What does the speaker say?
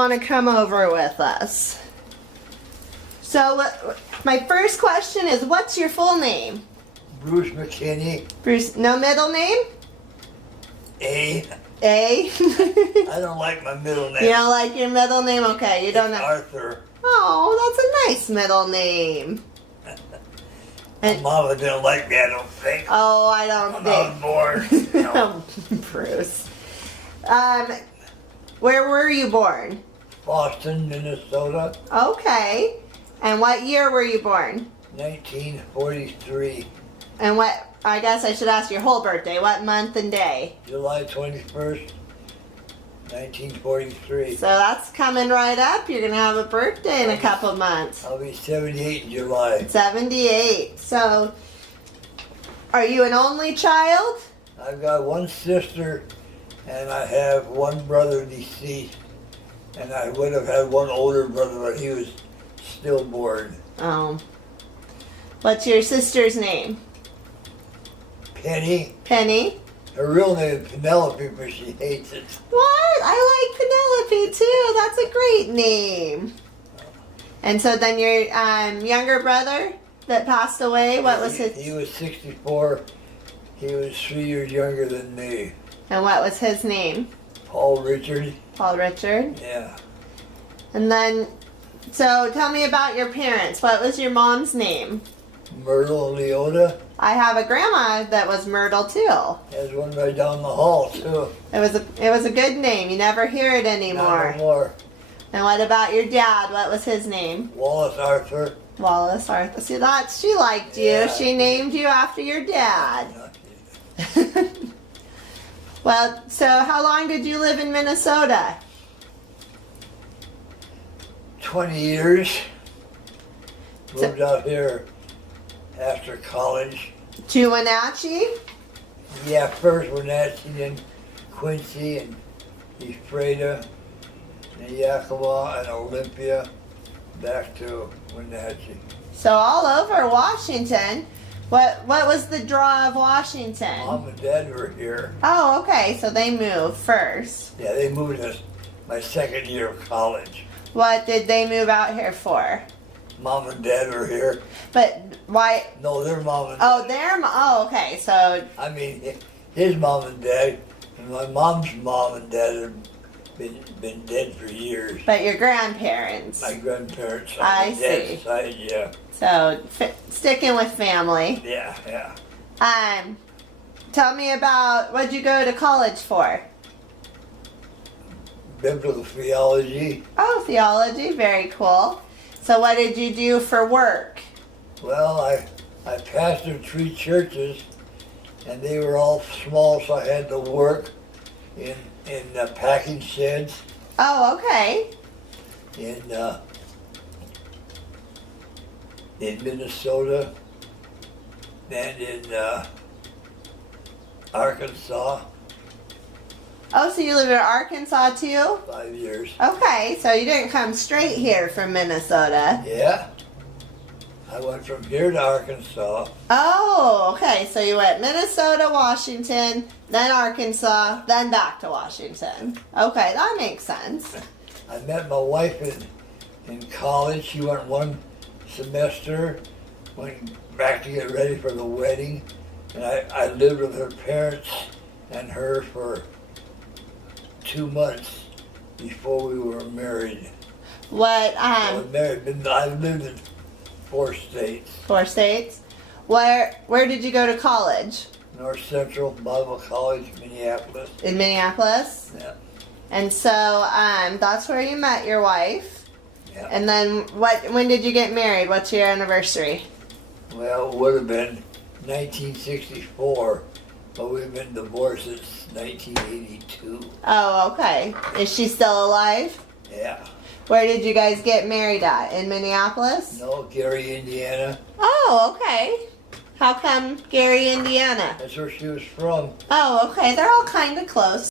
Want to come over with us. So my first question is, what's your full name? Bruce McKinney. Bruce, no middle name? A. A? I don't like my middle name. You don't like your middle name? Okay, you don't It's know. Arthur. Oh, that's a nice middle name. My mama didn't like me, I don't think. Oh, I don't When I was think. born. No. Bruce. Where were you born? Boston, Minnesota, Okay. And what year were you born? 1943. And what, I guess I should ask your whole birthday. What month and day? July 21st, 1943. So that's coming right up. You're going to have a birthday in a couple months. I'll be 78 in July. 78. So, are you an only child? I've got one sister and I have one brother deceased. And I would have had one older brother, but he was stillborn. Oh. What's your sister's name? Penny. Penny? Her real name is Penelope, but she hates it. What? I like Penelope too. That's a great name. And so then your younger brother that passed away, what was his? He was 64. He was 3 years younger than me. And what was his name? Paul Richard. Paul Richard. Yeah. And then, so tell me about your parents. What was your mom's name? Myrtle Leota. I have a grandma that was Myrtle too. There's one right down the hall too. It was a good name. You never hear it anymore. Not no more. And what about your dad? What was his name? Wallace Arthur. Wallace Arthur. See that? She liked you. Yeah. She named you after your dad. No, Well, so how long did you live in Minnesota? 20 years. Moved out here after college. To Wenatchee? Yeah, first Wenatchee, then Quincy and Ephrata and Yakima and Olympia, back to Wenatchee. So all over Washington. What was the draw of Washington? Mom and Dad were here. Oh, okay. So they moved first. Yeah, they moved us my second year of college. What did they move out here for? Mom and Dad were here. But why? No, their mom and Oh, oh, okay. So I mean, his mom and dad, and my mom's mom and dad have been dead for years. but your grandparents. My grandparents on I my dad's see. side, yeah. So sticking with family. Yeah, yeah. Tell me about what'd you go to college for? Biblical theology. Oh, theology. Very cool. So what did you do for work? Well, I pastored 3 churches, and they were all small, so I had to work in packing sheds, Oh, okay. in Minnesota, and in Arkansas, Oh, so you live in Arkansas too? 5 years. Okay, so you didn't come straight here from Minnesota. Yeah. I went from here to Arkansas. Oh, okay. So you went Minnesota, Washington, then Arkansas, then back to Washington. Okay, that makes sense. I met my wife in college. She went 1 semester, went back to get ready for the wedding. And I lived with her parents and her for 2 months before we were married. What, I was married, but I lived in 4 states. 4 states? Where did you go to college? North Central Bible College, Minneapolis. In Minneapolis? Yeah. And so that's where you met your wife. Yeah. And then when did you get married? What's your anniversary? Well, it would have been 1964, but we've been divorced since 1982. Oh, okay. Is she still alive? Yeah. Where did you guys get married at? In Minneapolis? No, Gary, Indiana. Oh, okay. How come Gary, Indiana? That's where she was from. Oh, okay. They're all kind of close.